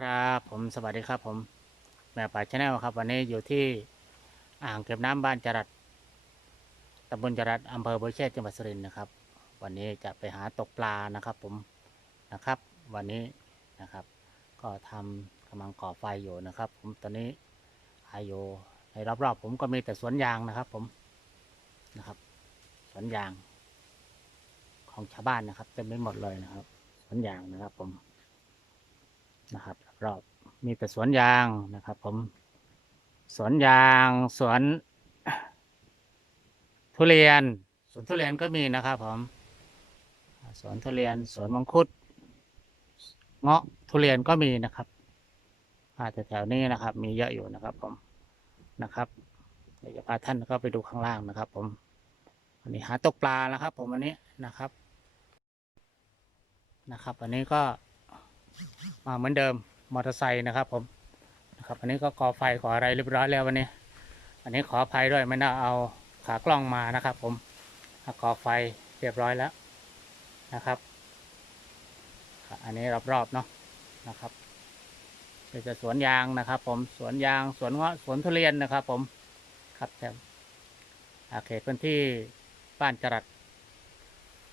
ครับผมสวัสดีครับผมแม่ป่าชาแนลครับ วันนี้อยู่ที่อ่างเก็บน้ำบ้านจรัดตำบลจรัดอำเภอบัวเชษจังหวัดสุรินทร์นะครับ วันนี้จะไปหาตกปลานะครับผมนะครับ วันนี้นะครับ ก็ทำกำลังก่อไฟอยู่นะครับ ผมตอนนี้อายุในรอบๆผมก็มีแต่สวนยางนะครับ ผมนะครับ สวนยาง ของชาวบ้านนะครับเต็มไปหมดเลยนะครับ สวนยางนะครับ ผมนะครับ รอบมีแต่สวนยางนะครับ ผม สวนยางสวน ทุเรียน สวนทุเรียนก็มีนะครับ ผม สวนทุเรียนสวนมังคุด เงาะทุเรียนก็มีนะครับอาแถวๆนี้นะครับ มีเยอะอยู่นะครับ ผมนะครับเดี๋ยวจะพาท่านก็ไปดูข้างล่างนะครับ ผมวันนี้หาตกปลาแล้วครับ ผมวันนี้นะครับนะครับวันนี้ก็มาเหมือนเดิม มอเตอร์ไซค์นะครับผมนะครับอันนี้ก็กอไฟก่ออะไรเรียบร้อยแล้ววันนี้ อันนี้ขออภัยด้วยไม่น่าเอาขากล้องมานะครับผมก่อไฟเรียบร้อยแล้วนะครับ อันนี้รอบๆเนาะนะครับเดี๋ยวจะสวนยางนะครับ ผมสวนยางสวนเงาะสวนทุเรียนนะครับ ผมครับแถวอาเขตพื้นที่บ้านจรัด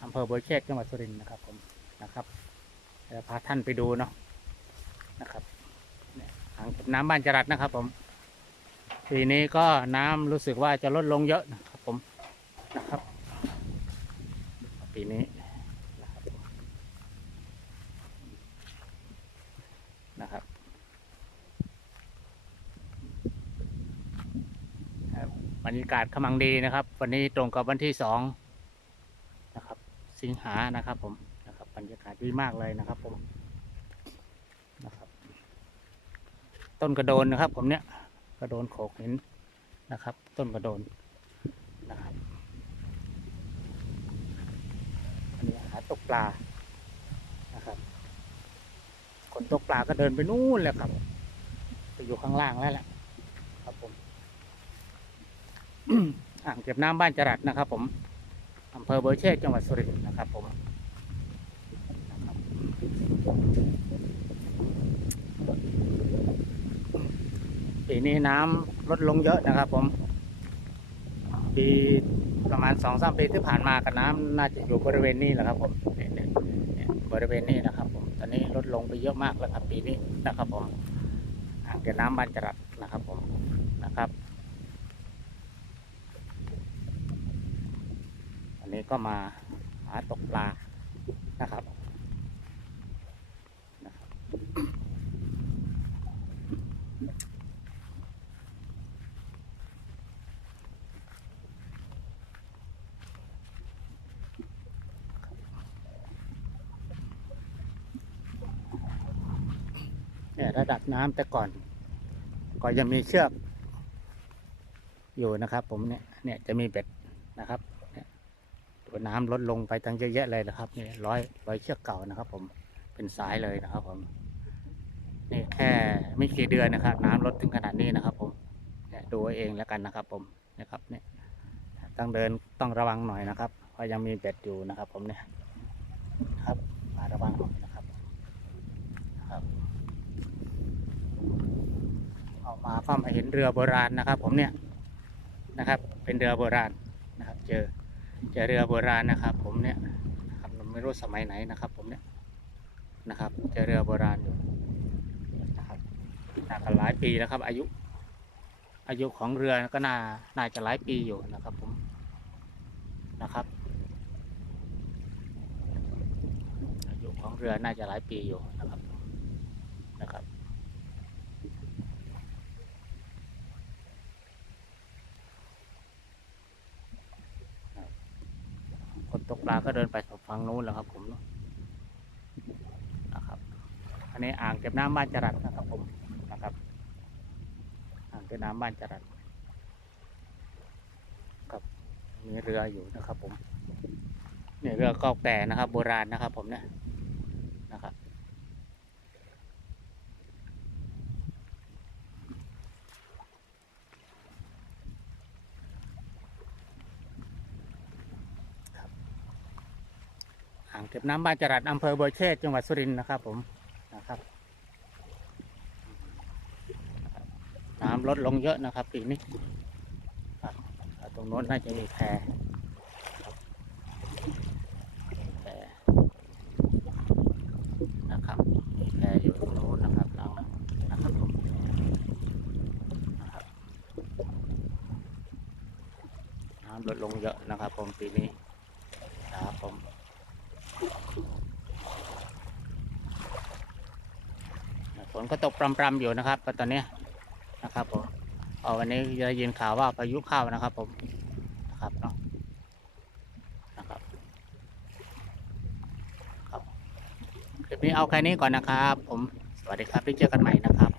อำเภอบัวเชษจังหวัดสุรินทร์นะครับผมนะครับเดี๋ยวพาท่านไปดูเนาะ นะครับเนี่ยอ่างเก็บน้ำบ้านจรัดนะครับ ผมปีนี้ก็น้ำรู้สึกว่าจะลดลงเยอะนะครับ ผมนะครับ ปีนี้นะครับนะครับครับบรรยากาศกำลังดีนะครับ วันนี้ตรงกับวันที่สองนะครับ สิงหานะครับ ผมนะครับบรรยากาศดีมากเลยนะครับ ผมนะครับ ต้นกระโดนนะครับผมเนี่ยกระโดนโขกหินนะครับ ต้นกระโดนนะครับอันนี้หาตกปลานะครับ คนตกปลาก็เดินไปนู่นแหละครับไปอยู่ข้างล่างแล้วแหละครับผมอ่างเก็บน้ำบ้านจรัดนะครับ ผมอำเภอเบอร์เชษจังหวัดสุรินทร์นะครับผม ปีนี้น้ำลดลงเยอะนะครับ ผม ปีประมาณสองสามปีที่ผ่านมากับน้ำน่าจะอยู่บริเวณนี้แหละครับ ผมบริเวณนี้นะครับ ผม ตอนนี้ลดลงไปเยอะมากแล้วครับ ปีนี้นะครับ ผมอ่างเก็บน้ำบ้านจรัดนะครับ ผมนะครับ อันนี้ก็มาหาตกปลานะครับ นะครับี่ยระดับน้ำแต่ก่อน ก็ยังมีเชือกอยู่นะครับผมเนี่ยเนี่ยจะมีเบ็ดนะครับเนี่ยตัวน้ำลดลงไปตั้งเยอะแยะเลยนะครับนี่ร้อยร้อยเชือกเก่านะครับ ผมเป็นสายเลยนะครับ ผมนี่แค่ไม่กี่เดือนนะครับ น้ำลดถึงขนาดนี้นะครับ ผมเนี่ยดูเองแล้วกันนะครับ ผมนะครับเนี่ยต้องเดินต้องระวังหน่อยนะครับเพราะยังมีเบ็ดอยู่นะครับ ผมเนี่ยครับมาระวังหน่อยนะครับครับ ออกมาก็มาเห็นเรือโบราณนะครับ ผมเนี่ยนะครับ เป็นเรือโบราณนะครับ เจอเจอเรือโบราณนะครับ ผมเนี่ยนะครับไม่รู้สมัยไหนนะครับ ผมเนี่ยนะครับ เจอเรือโบราณอยู่นะครับน่าจะหลายปีแล้วครับ อายุ อายุของเรือก็น่าน่าจะหลายปีอยู่นะครับ ผมนะครับอายุของเรือน่าจะหลายปีอยู่นะครับนะครับ คนตกป ลาก็เดินไปฝั่งนู้นแล้วครับ ผมนะครับ อันนี้อ่างเก็บน้ำบ้านจรัดนะครับ ผมนะครับ อ่างเก็บน้ำบ้านจรัดครับมีเรืออยู่นะครับ ผมเนี่ยเรือก็แต่นะครับ โบราณนะครับ ผมเนี่ยนะครับ อ่างเก็บน้ำบ้านจรัดอำเภอบัวเชษจังหวัดสุรินทร์นะครับผมนะครับน้ำลดลงเยอะนะครับปีนี้ตรงโน้นน่าจะมีแพรับมีแพนะครับมีแพอยู่ตรงโน้นนะครับเรานะครับผมนะครับน้ำลดลงเยอะนะครับผมปีนี้นะครับผม ฝนก็ตกปรำๆอยู่นะครับตอนนี้นะครับผมเอาวันนี้จะยินข่าวว่าพายุเข้านะครับ ผมนะครับเนาะนะครับครับคลิปนี้เอาแค่นี้ก่อนนะครับ ผมสวัสดีครับที่เจอกันใหม่นะครับ